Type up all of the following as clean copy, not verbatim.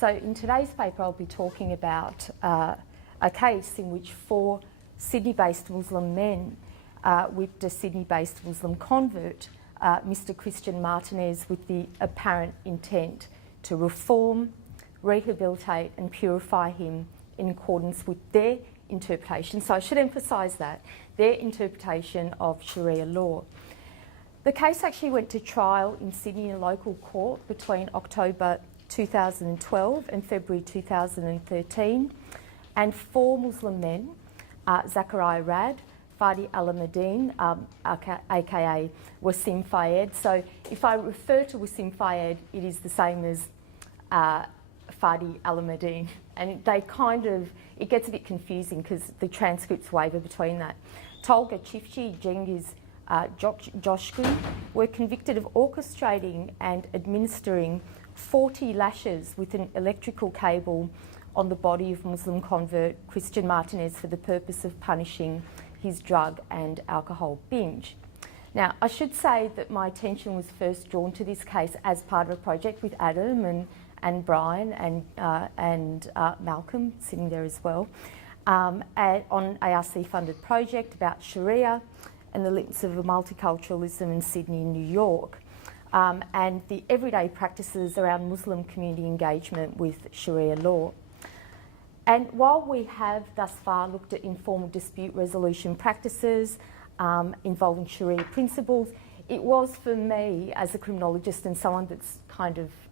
So in today's paper I'll be talking about a case in which 4 Sydney-based Muslim men whipped a Sydney-based Muslim convert, Mr. Christian Martinez, with the apparent intent to reform, rehabilitate and purify him in accordance with their interpretation. So I should emphasise that, their interpretation of Shari'a law. The case actually went to trial in Sydney in a local court between October 2012 and February 2013, and 4 Muslim men, Zakaria Rad, Fadi Alamuddin, aka Wasim Fayed. So if I refer to Wasim Fayed, it is the same as Fadi Alamuddin, and they it gets a bit confusing because the transcripts waver between that. Tolga Chifchi, Jengiz Joshku were convicted of orchestrating and administering 40 lashes with an electrical cable on the body of Muslim convert Christian Martinez for the purpose of punishing his drug and alcohol binge. Now, I should say that my attention was first drawn to this case as part of a project with Adam and Brian and Malcolm sitting there as well, on ARC-funded project about Shari'a and the links of multiculturalism in Sydney and New York, and the everyday practices around Muslim community engagement with Shari'a law. And while we have thus far looked at informal dispute resolution practices involving Shari'a principles, it was for me as a criminologist and someone that's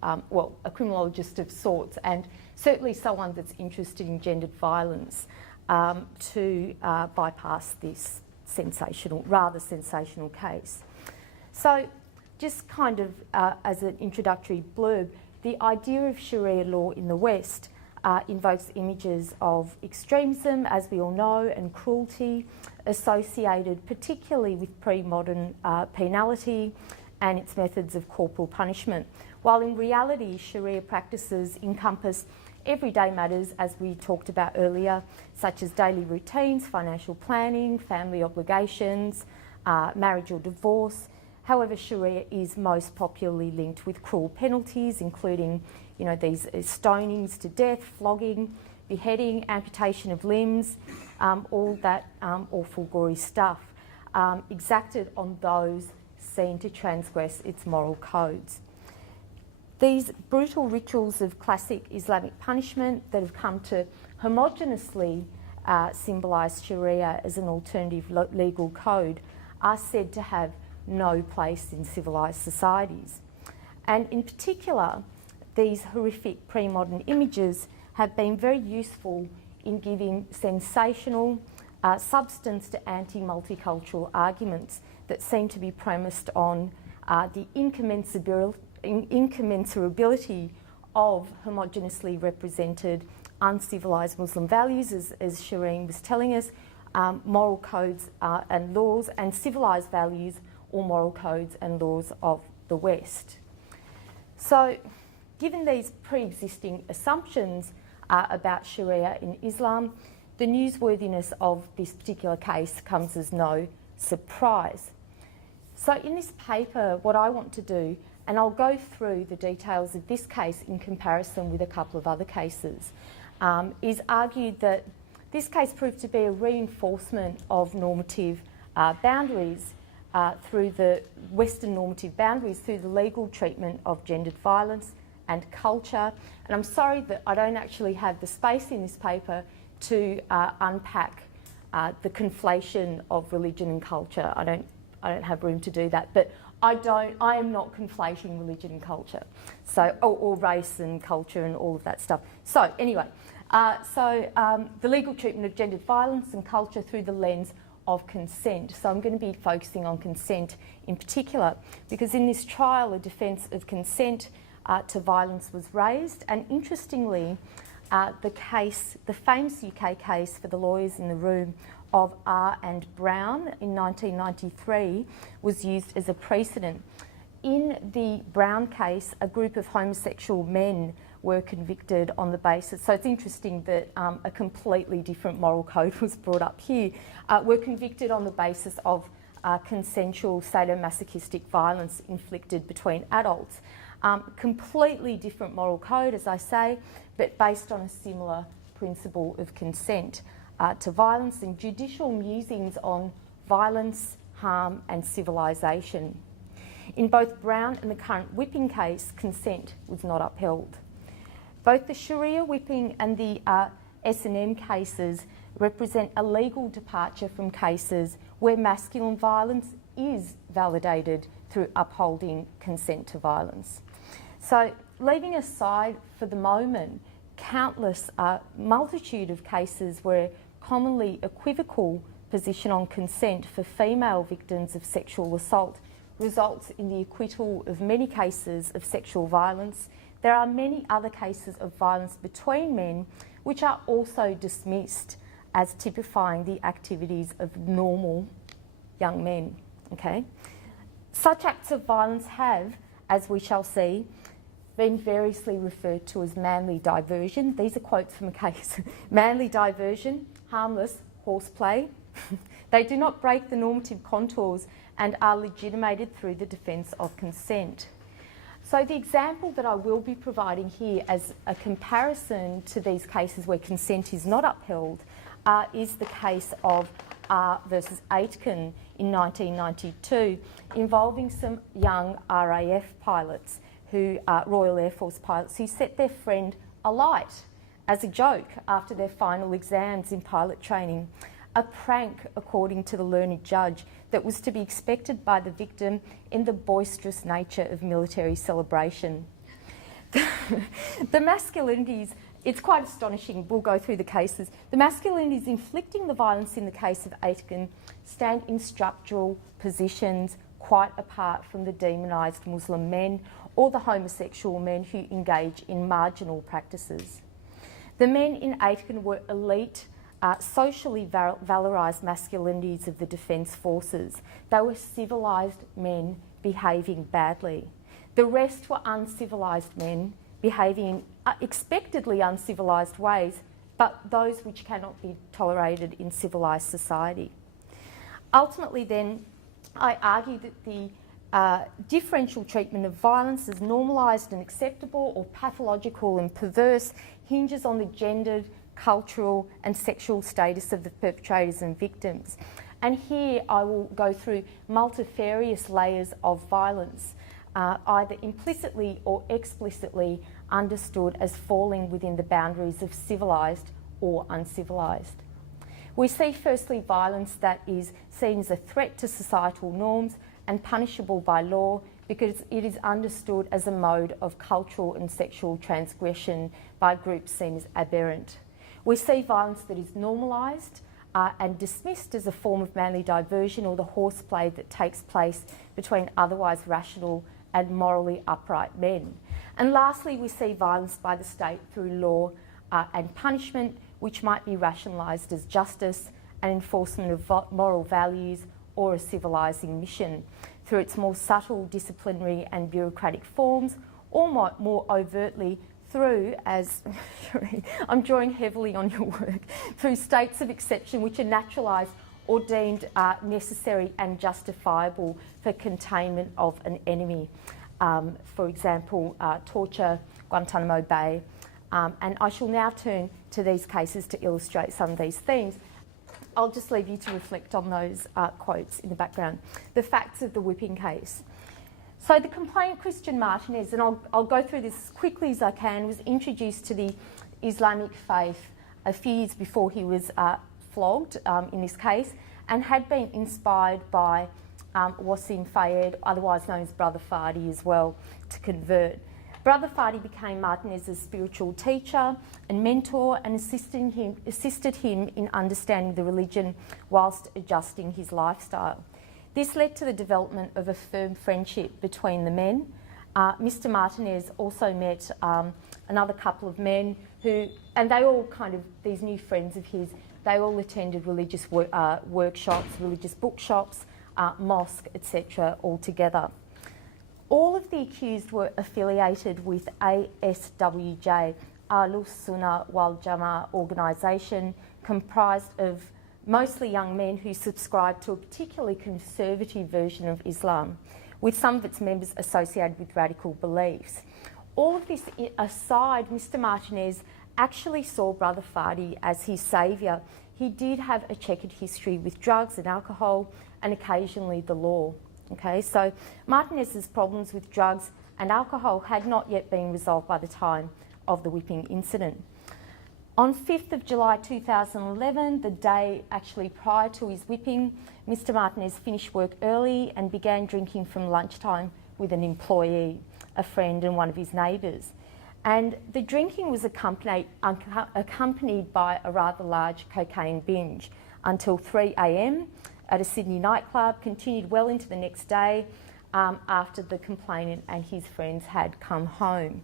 a criminologist of sorts, and certainly someone that's interested in gendered violence, to bypass this rather sensational case. So just as an introductory blurb, the idea of Shari'a law in the West invokes images of extremism, as we all know, and cruelty associated particularly with pre-modern penality and its methods of corporal punishment, while in reality Shari'a practices encompass everyday matters, as we talked about earlier, such as daily routines, financial planning, family obligations, marriage or divorce. However, Shari'a is most popularly linked with cruel penalties, including these stonings to death, flogging, beheading, amputation of limbs, all that awful gory stuff exacted on those seen to transgress its moral codes. These brutal rituals of classic Islamic punishment that have come to homogeneously symbolise Shari'a as an alternative legal code are said to have no place in civilised societies. And in particular, these horrific pre-modern images have been very useful in giving sensational substance to anti-multicultural arguments that seem to be premised on the incommensurability of homogeneously represented uncivilised Muslim values, as Shireen was telling us, moral codes and laws, and civilised values or moral codes and laws of the West. So, given these pre-existing assumptions about Shari'a in Islam, the newsworthiness of this particular case comes as no surprise. So in this paper, what I want to do, and I'll go through the details of this case in comparison with a couple of other cases, is argue that this case proved to be a reinforcement of normative boundaries through the Western normative boundaries through the legal treatment of gendered violence and culture. And I'm sorry that I don't actually have the space in this paper to unpack the conflation of religion and culture. I don't have room to do that, but I am not conflating religion and culture, so or race and culture and all of that stuff. So anyway, the legal treatment of gendered violence and culture through the lens of consent. So I'm going to be focusing on consent in particular, because in this trial a defence of consent to violence was raised, and interestingly the famous UK case for the lawyers in the room of R and Brown in 1993 was used as a precedent. In the Brown case, a group of homosexual men were convicted on the basis, so it's interesting that a completely different moral code was brought up here, were convicted on the basis of consensual sadomasochistic violence inflicted between adults. Completely different moral code, as I say, but based on a similar principle of consent to violence, and judicial musings on violence, harm and civilisation. In both Brown and the current whipping case, consent was not upheld. Both the Shari'a whipping and the S&M cases represent a legal departure from cases where masculine violence is validated through upholding consent to violence. So, leaving aside for the moment countless multitude of cases where commonly equivocal position on consent for female victims of sexual assault results in the acquittal of many cases of sexual violence, there are many other cases of violence between men which are also dismissed as typifying the activities of normal young men. Okay? Such acts of violence have, as we shall see, been variously referred to as manly diversion. These are quotes from a case. Manly diversion, harmless horseplay. They do not break the normative contours and are legitimated through the defence of consent. So the example that I will be providing here as a comparison to these cases where consent is not upheld is the case of R versus Aitken in 1992, involving some young RAF pilots, Royal Air Force pilots, who set their friend alight as a joke after their final exams in pilot training. A prank, according to the learned judge, that was to be expected by the victim in the boisterous nature of military celebration. The masculinities, it's quite astonishing, we'll go through the cases. The masculinities inflicting the violence in the case of Aitken stand in structural positions quite apart from the demonised Muslim men or the homosexual men who engage in marginal practices. The men in Aitken were elite, socially valorised masculinities of the Defence Forces. They were civilised men behaving badly. The rest were uncivilised men behaving in expectedly uncivilised ways, but those which cannot be tolerated in civilised society. Ultimately then, I argue that the differential treatment of violence as normalised and acceptable or pathological and perverse hinges on the gendered, cultural and sexual status of the perpetrators and victims. And here I will go through multifarious layers of violence, either implicitly or explicitly understood as falling within the boundaries of civilised or uncivilised. We see firstly violence that is seen as a threat to societal norms and punishable by law because it is understood as a mode of cultural and sexual transgression by groups seen as aberrant. We see violence that is normalised and dismissed as a form of manly diversion or the horseplay that takes place between otherwise rational and morally upright men. And lastly, we see violence by the state through law and punishment, which might be rationalised as justice and enforcement of moral values or a civilising mission through its more subtle disciplinary and bureaucratic forms, or more overtly through, as I'm drawing heavily on your work, through states of exception which are naturalised or deemed necessary and justifiable for containment of an enemy. For example, torture, Guantanamo Bay. And I shall now turn to these cases to illustrate some of these themes. I'll just leave you to reflect on those quotes in the background. The facts of the whipping case. So the complainant, Christian Martinez, and I'll go through this as quickly as I can, was introduced to the Islamic faith a few years before he was flogged in this case, and had been inspired by Wasim Fayed, otherwise known as Brother Fadi as well, to convert. Brother Fadi became Martinez's spiritual teacher and mentor and assisted him in understanding the religion whilst adjusting his lifestyle. This led to the development of a firm friendship between the men. Mr. Martinez also met another couple of men who, and they all these new friends of his, they all attended religious workshops, religious bookshops, mosque, etc. all together. All of the accused were affiliated with ASWJ, Ahlus Sunnah wal Jamaa organisation, comprised of mostly young men who subscribed to a particularly conservative version of Islam. with some of its members associated with radical beliefs. All of this aside, Mr Martinez actually saw Brother Fadi as his saviour. He did have a checkered history with drugs and alcohol and occasionally the law. Okay, so Martinez's problems with drugs and alcohol had not yet been resolved by the time of the whipping incident. On 5th of July 2011, the day actually prior to his whipping, Mr Martinez finished work early and began drinking from lunchtime with an employee, a friend and one of his neighbours. And the drinking was accompanied by a rather large cocaine binge until 3 a.m. at a Sydney nightclub, continued well into the next day after the complainant and his friends had come home.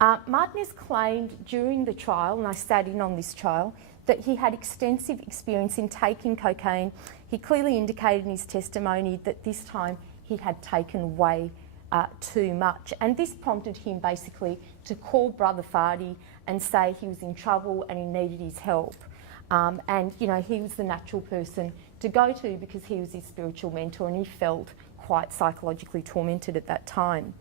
Martinez claimed during the trial, and I sat in on this trial, that he had extensive experience in taking cocaine. He clearly indicated in his testimony that this time he had taken way too much. And this prompted him basically to call Brother Fadi and say he was in trouble and he needed his help. And, you know, he was the natural person to go to because he was his spiritual mentor and he felt quite psychologically tormented at that time.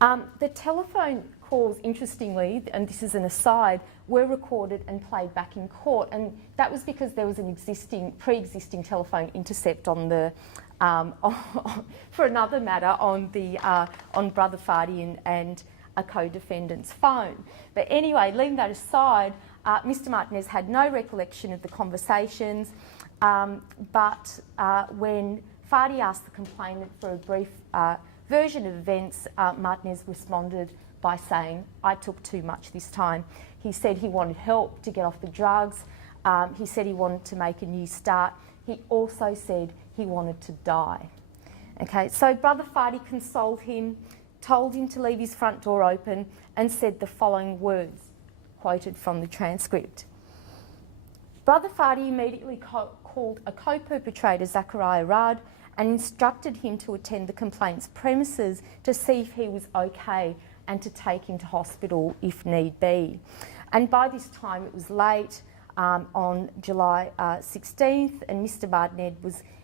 The telephone calls, interestingly, and this is an aside, were recorded and played back in court, and that was because there was an pre-existing telephone intercept on the, for another matter, on Brother Fadi and a co-defendant's phone. But anyway, leaving that aside, Mr Martinez had no recollection of the conversations, but when Fadi asked the complainant for a brief version of events, Martinez responded by saying, "I took too much this time." He said he wanted help to get off the drugs. He said he wanted to make a new start. He also said he wanted to die. Okay, so Brother Fadi consoled him, told him to leave his front door open, and said the following words, quoted from the transcript. Brother Fadi immediately called a co-perpetrator, Zachariah Rudd, and instructed him to attend the complainant's premises to see if he was okay and to take him to hospital if need be. And by this time it was late on July 16th, and Mr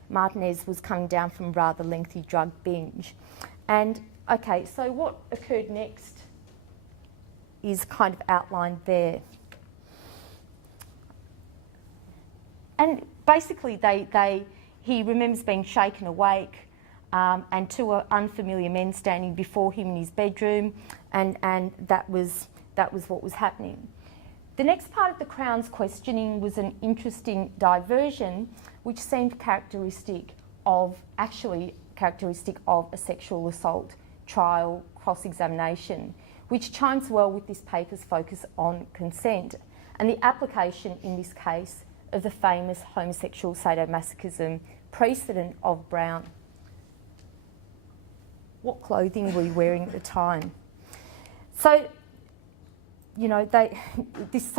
Martinez was coming down from a rather lengthy drug binge. And okay, so what occurred next is kind of outlined there. And basically he remembers being shaken awake and two unfamiliar men standing before him in his bedroom, and that was what was happening. The next part of the Crown's questioning was an interesting diversion which seemed characteristic of a sexual assault trial cross-examination, which chimes well with this paper's focus on consent and the application in this case of the famous homosexual sadomasochism precedent of Brown. What clothing were you wearing at the time? So, you know, it's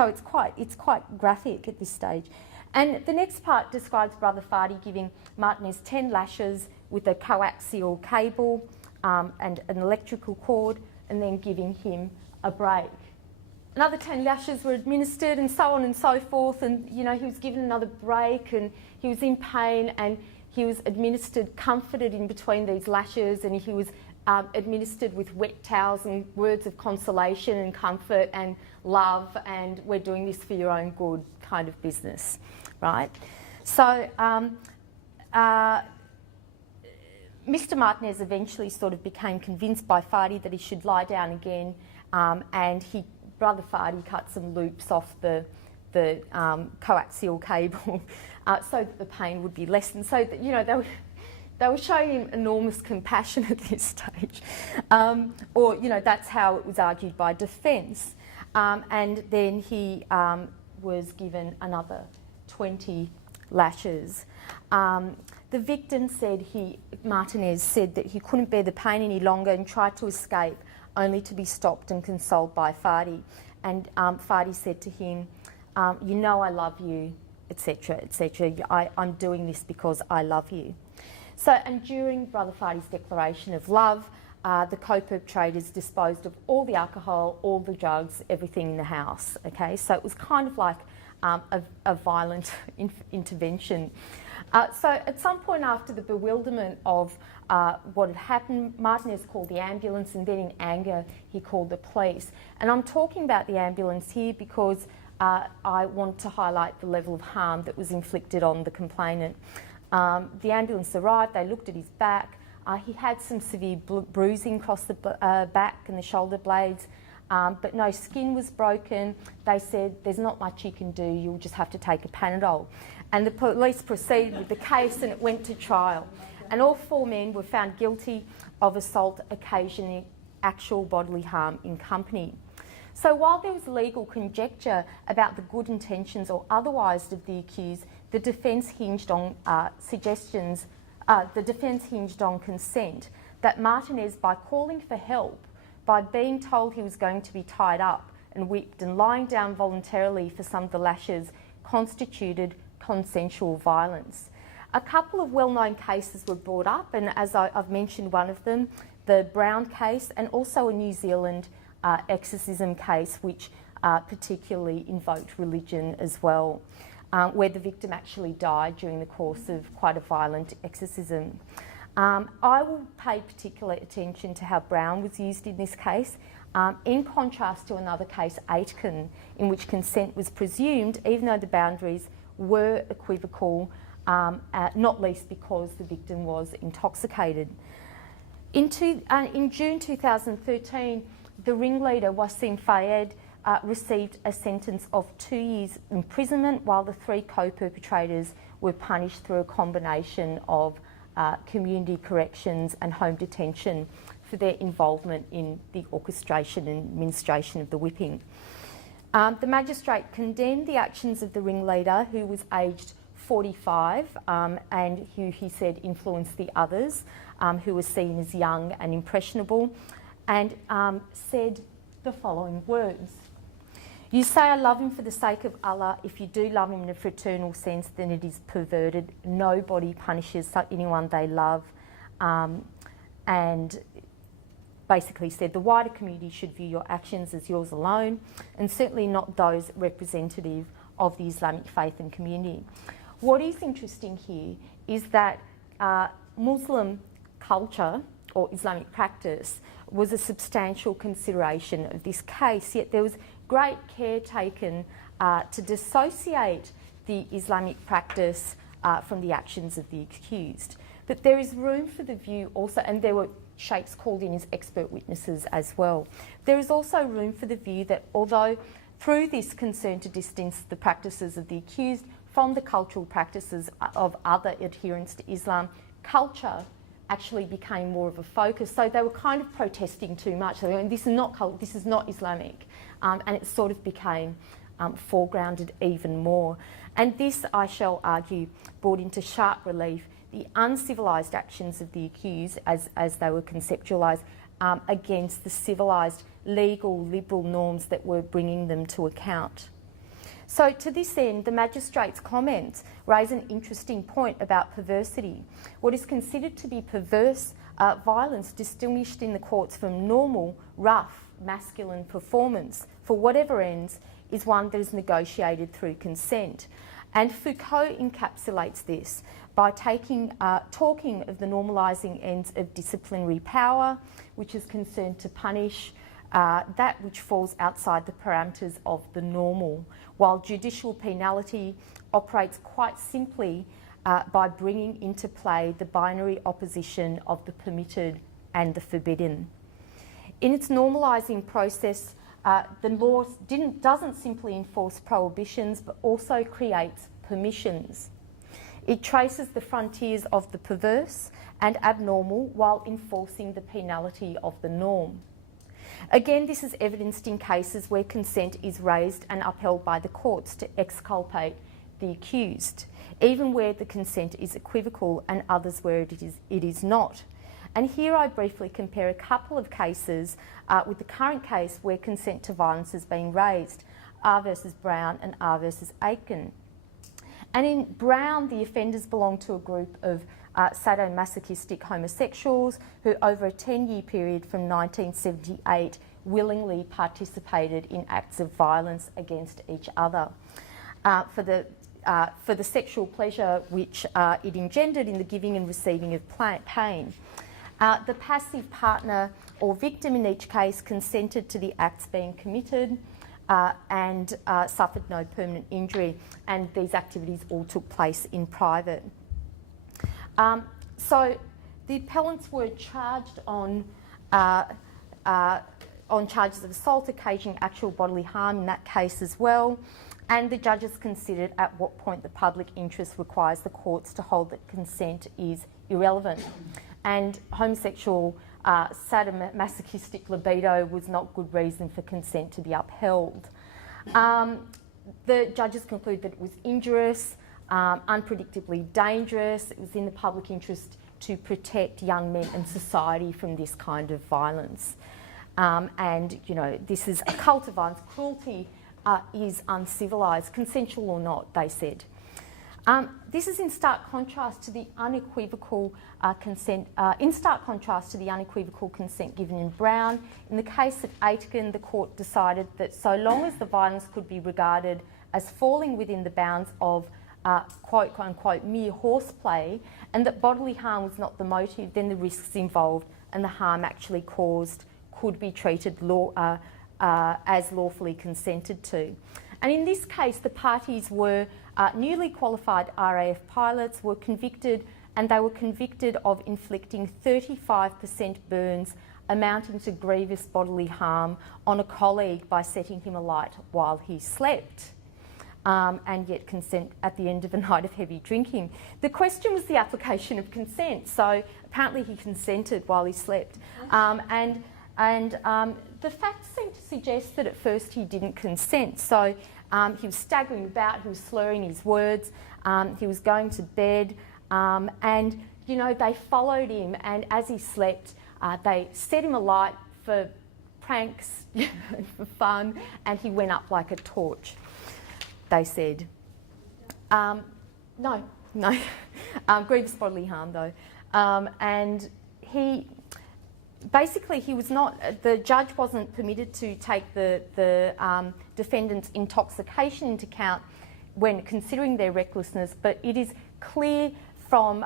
quite graphic at this stage. And the next part describes Brother Fadi giving Martinez 10 lashes with a coaxial cable and an electrical cord, and then giving him a break. Another 10 lashes were administered, and so on and so forth, and you know, he was given another break and he was in pain, and he was comforted in between these lashes, and he was administered with wet towels and words of consolation and comfort and love, and we're doing this for your own good kind of business, right? So Mr Martinez eventually sort of became convinced by Fadi that he should lie down again, and Brother Fadi cut some loops off the coaxial cable so that the pain would be lessened. So that, you know, they were showing him enormous compassion at this stage, or you know, that's how it was argued by defence. And then he was given another 20 lashes. The victim said Martinez said that he couldn't bear the pain any longer and tried to escape, only to be stopped and consoled by Fadi. And Fadi said to him, "You know I love you, etc., etc. I'm doing this because I love you." So, and during Brother Fadi's declaration of love, the co-perpetrators disposed of all the alcohol, all the drugs, everything in the house. Okay, so it was kind of like a violent intervention. So at some point after the bewilderment of what had happened, Martinez called the ambulance, and then in anger he called the police. And I'm talking about the ambulance here because I want to highlight the level of harm that was inflicted on the complainant. The ambulance arrived, they looked at his back. He had some severe bruising across the back and the shoulder blades, but no skin was broken. They said, there's not much you can do, you'll just have to take a Panadol. And the police proceeded with the case and it went to trial. And all 4 men were found guilty of assault occasioning actual bodily harm in company. So while there was legal conjecture about the good intentions or otherwise of the accused, the defence hinged on consent, that Martinez, by calling for help, by being told he was going to be tied up and whipped and lying down voluntarily for some of the lashes, constituted consensual violence. A couple of well-known cases were brought up, and as I've mentioned one of them, the Brown case, and also a New Zealand exorcism case which particularly invoked religion as well, where the victim actually died during the course of quite a violent exorcism. I will pay particular attention to how Brown was used in this case, in contrast to another case, Aitken, in which consent was presumed, even though the boundaries were equivocal, not least because the victim was intoxicated. In June 2013, the ringleader, Wasim Fayed, received a sentence of 2 years imprisonment, while the 3 co-perpetrators were punished through a combination of community corrections and home detention for their involvement in the orchestration and administration of the whipping. The magistrate condemned the actions of the ringleader, who was aged 45 and who he said influenced the others, who were seen as young and impressionable, and said the following words. You say, I love him for the sake of Allah. If you do love him in a fraternal sense, then it is perverted. Nobody punishes anyone they love. And basically said the wider community should view your actions as yours alone, and certainly not those representative of the Islamic faith and community. What is interesting here is that Muslim culture or Islamic practice was a substantial consideration of this case, yet there was great care taken to dissociate the Islamic practice from the actions of the accused. But there is room for the view also, and there were sheikhs called in as expert witnesses as well. There is also room for the view that although through this concern to distance the practices of the accused from the cultural practices of other adherents to Islam, culture actually became more of a focus. So they were kind of protesting too much. They were going, this is not Islamic. And it sort of became foregrounded even more. And this, I shall argue, brought into sharp relief the uncivilised actions of the accused as they were conceptualised against the civilised, legal, liberal norms that were bringing them to account. So to this end, the magistrate's comments raise an interesting point about perversity. What is considered to be perverse violence distinguished in the courts from normal, rough, masculine performance for whatever ends is one that is negotiated through consent. And Foucault encapsulates this by talking of the normalising ends of disciplinary power, which is concerned to punish that which falls outside the parameters of the normal, while judicial penality operates quite simply by bringing into play the binary opposition of the permitted and the forbidden. In its normalising process, the law doesn't simply enforce prohibitions, but also creates permissions. It traces the frontiers of the perverse and abnormal while enforcing the penalty of the norm. Again, this is evidenced in cases where consent is raised and upheld by the courts to exculpate the accused, even where the consent is equivocal and others where it is not. And here I briefly compare a couple of cases with the current case where consent to violence is being raised, R versus Brown and R versus Aitken. And in Brown, the offenders belonged to a group of sadomasochistic homosexuals who over a 10-year period from 1978 willingly participated in acts of violence against each other. for the sexual pleasure which it engendered in the giving and receiving of pain. The passive partner or victim in each case consented to the acts being committed and suffered no permanent injury, and these activities all took place in private. So the appellants were charged on charges of assault occasioning actual bodily harm in that case as well, and the judges considered at what point the public interest requires the courts to hold that consent is irrelevant. And homosexual sadomasochistic libido was not good reason for consent to be upheld. The judges concluded that it was injurious, unpredictably dangerous. It was in the public interest to protect young men and society from this kind of violence. And, you know, this is a cult of violence. Cruelty is uncivilised, consensual or not, they said. This is in stark contrast to the unequivocal consent given in Brown. In the case of Aitken, the court decided that so long as the violence could be regarded as falling within the bounds of quote unquote mere horseplay, and that bodily harm was not the motive, then the risks involved and the harm actually caused could be treated as lawfully consented to. And in this case, the parties were newly qualified RAF pilots, were convicted, and they were convicted of inflicting 35% burns amounting to grievous bodily harm on a colleague by setting him alight while he slept. And yet consent at the end of a night of heavy drinking. The question was the application of consent. So apparently he consented while he slept. And the facts seem to suggest that at first he didn't consent. So he was staggering about, he was slurring his words, he was going to bed, and, you know, they followed him, and as he slept, they set him alight for pranks, for fun, and he went up like a torch, they said. No, grievous bodily harm though. And he was not, the judge wasn't permitted to take the defendant's intoxication into account when considering their recklessness, but it is clear from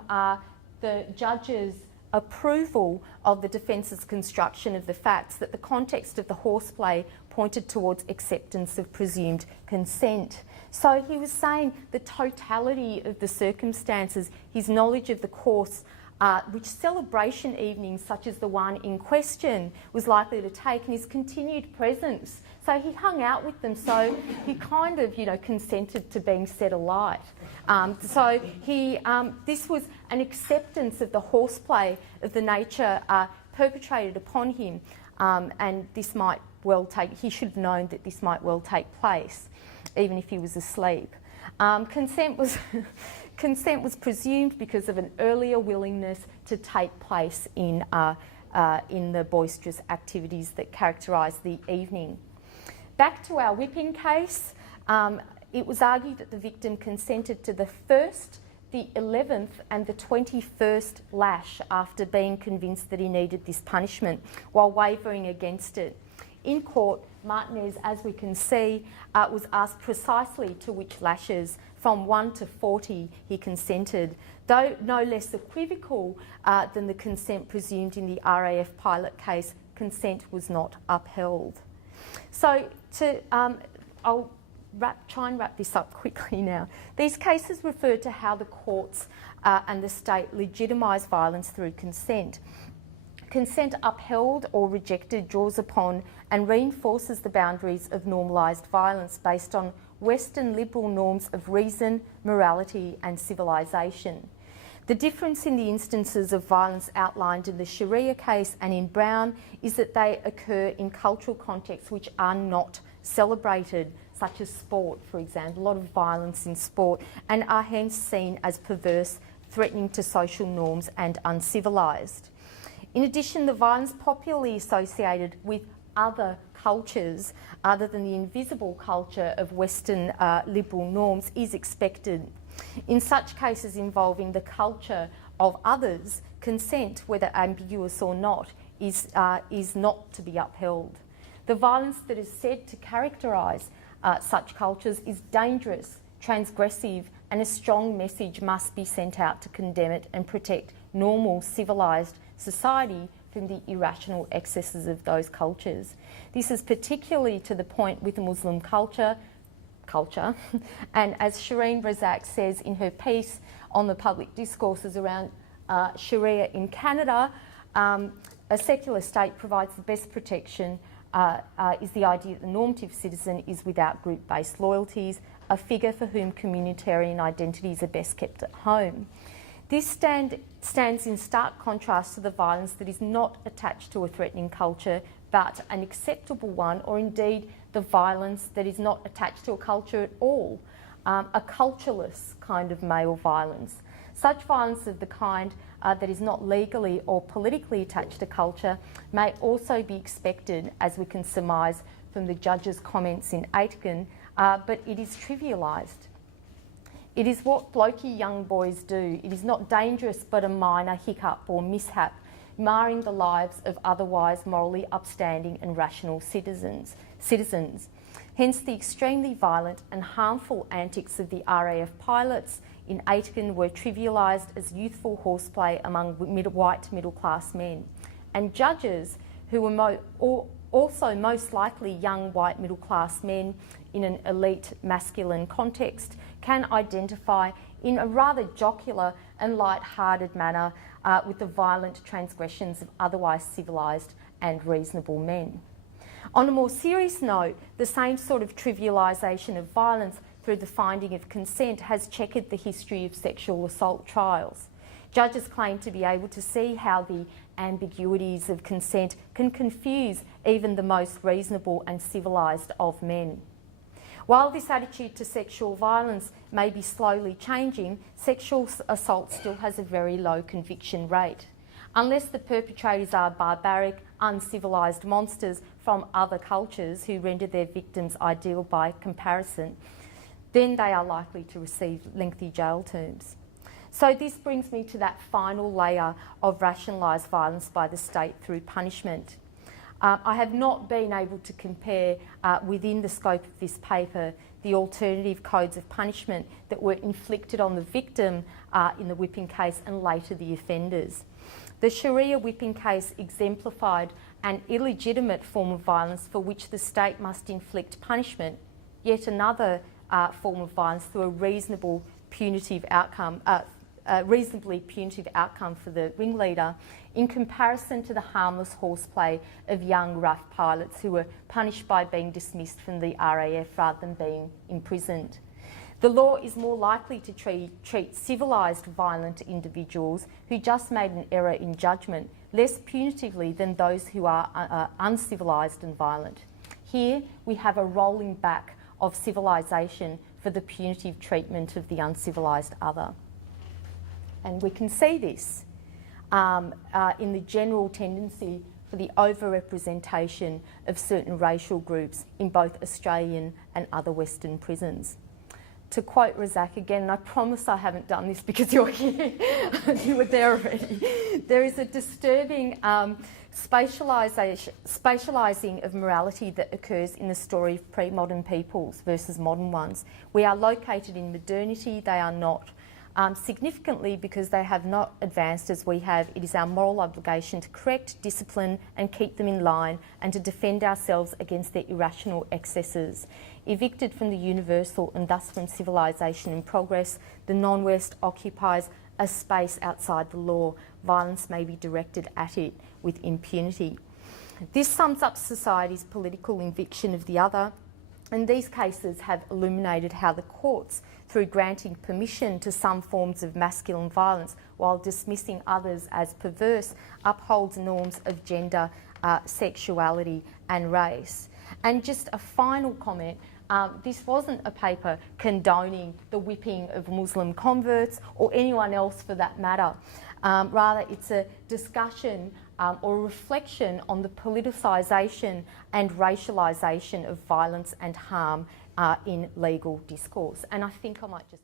the judge's approval of the defence's construction of the facts that the context of the horseplay pointed towards acceptance of presumed consent. So he was saying the totality of the circumstances, his knowledge of the course which celebration evenings such as the one in question was likely to take, and his continued presence. So he hung out with them, so he kind of, you know, consented to being set alight. So this was an acceptance of the horseplay of the nature perpetrated upon him, and this might well he should have known that this might well take place, even if he was asleep. Consent was presumed because of an earlier willingness to take place in the boisterous activities that characterised the evening. Back to our whipping case, it was argued that the victim consented to the 1st, the 11th and the 21st lash after being convinced that he needed this punishment, while wavering against it. In court, Martinez, as we can see, was asked precisely to which lashes, from 1 to 40, he consented, though no less equivocal than the consent presumed in the RAF pilot case. Consent was not upheld. So I'll try and wrap this up quickly now. These cases refer to how the courts and the state legitimise violence through consent. Consent upheld or rejected draws upon and reinforces the boundaries of normalised violence based on Western liberal norms of reason, morality and civilisation. The difference in the instances of violence outlined in the Shari'a case and in Brown is that they occur in cultural contexts which are not celebrated, such as sport, for example, a lot of violence in sport, and are hence seen as perverse, threatening to social norms and uncivilised. In addition, the violence popularly associated with other cultures, other than the invisible culture of Western liberal norms, is expected. In such cases involving the culture of others, consent, whether ambiguous or not, is not to be upheld. The violence that is said to characterise such cultures is dangerous, transgressive, and a strong message must be sent out to condemn it and protect normal, civilised society from the irrational excesses of those cultures. This is particularly to the point with Muslim culture, and as Shireen Razak says in her piece on the public discourses around Shari'a in Canada, a secular state provides the best protection is the idea that the normative citizen is without group-based loyalties, a figure for whom communitarian identities are best kept at home. This stands in stark contrast to the violence that is not attached to a threatening culture but an acceptable one, or indeed the violence that is not attached to a culture at all, a cultureless kind of male violence. Such violence of the kind that is not legally or politically attached to culture may also be expected, as we can surmise from the judge's comments in Aitken, but it is trivialised. It is what blokey young boys do. It is not dangerous but a minor hiccup or mishap, marring the lives of otherwise morally upstanding and rational citizens. Hence the extremely violent and harmful antics of the RAF pilots in Aitken were trivialised as youthful horseplay among white middle-class men. And judges, who were also most likely young white middle-class men in an elite masculine context, can identify in a rather jocular and light-hearted manner with the violent transgressions of otherwise civilised and reasonable men. On a more serious note, the same sort of trivialisation of violence through the finding of consent has checkered the history of sexual assault trials. Judges claim to be able to see how the ambiguities of consent can confuse even the most reasonable and civilised of men. While this attitude to sexual violence may be slowly changing, sexual assault still has a very low conviction rate. Unless the perpetrators are barbaric, uncivilised monsters from other cultures who render their victims ideal by comparison, then they are likely to receive lengthy jail terms. So this brings me to that final layer of rationalised violence by the state through punishment. I have not been able to compare within the scope of this paper the alternative codes of punishment that were inflicted on the victim in the whipping case and later the offenders. The Shari'a whipping case exemplified an illegitimate form of violence for which the state must inflict punishment, yet another form of violence through a reasonably punitive outcome for the ringleader, in comparison to the harmless horseplay of young rough pilots who were punished by being dismissed from the RAF rather than being imprisoned. The law is more likely to treat civilised violent individuals who just made an error in judgment less punitively than those who are uncivilised and violent. Here we have a rolling back of civilisation for the punitive treatment of the uncivilised other. And we can see this in the general tendency for the overrepresentation of certain racial groups in both Australian and other Western prisons. To quote Razak again, and I promise I haven't done this because you're here, you were there already, there is a disturbing spatialising of morality that occurs in the story of pre-modern peoples versus modern ones. We are located in modernity, they are not. Significantly, because they have not advanced as we have, it is our moral obligation to correct, discipline and keep them in line and to defend ourselves against their irrational excesses. Evicted from the universal and thus from civilisation and progress, the non-West occupies a space outside the law. Violence may be directed at it with impunity. This sums up society's political eviction of the other, and these cases have illuminated how the courts, through granting permission to some forms of masculine violence while dismissing others as perverse, upholds norms of gender, sexuality and race. And just a final comment, this wasn't a paper condoning the whipping of Muslim converts or anyone else for that matter. Rather, it's a discussion or a reflection on the politicisation and racialisation of violence and harm in legal discourse. And I think I might just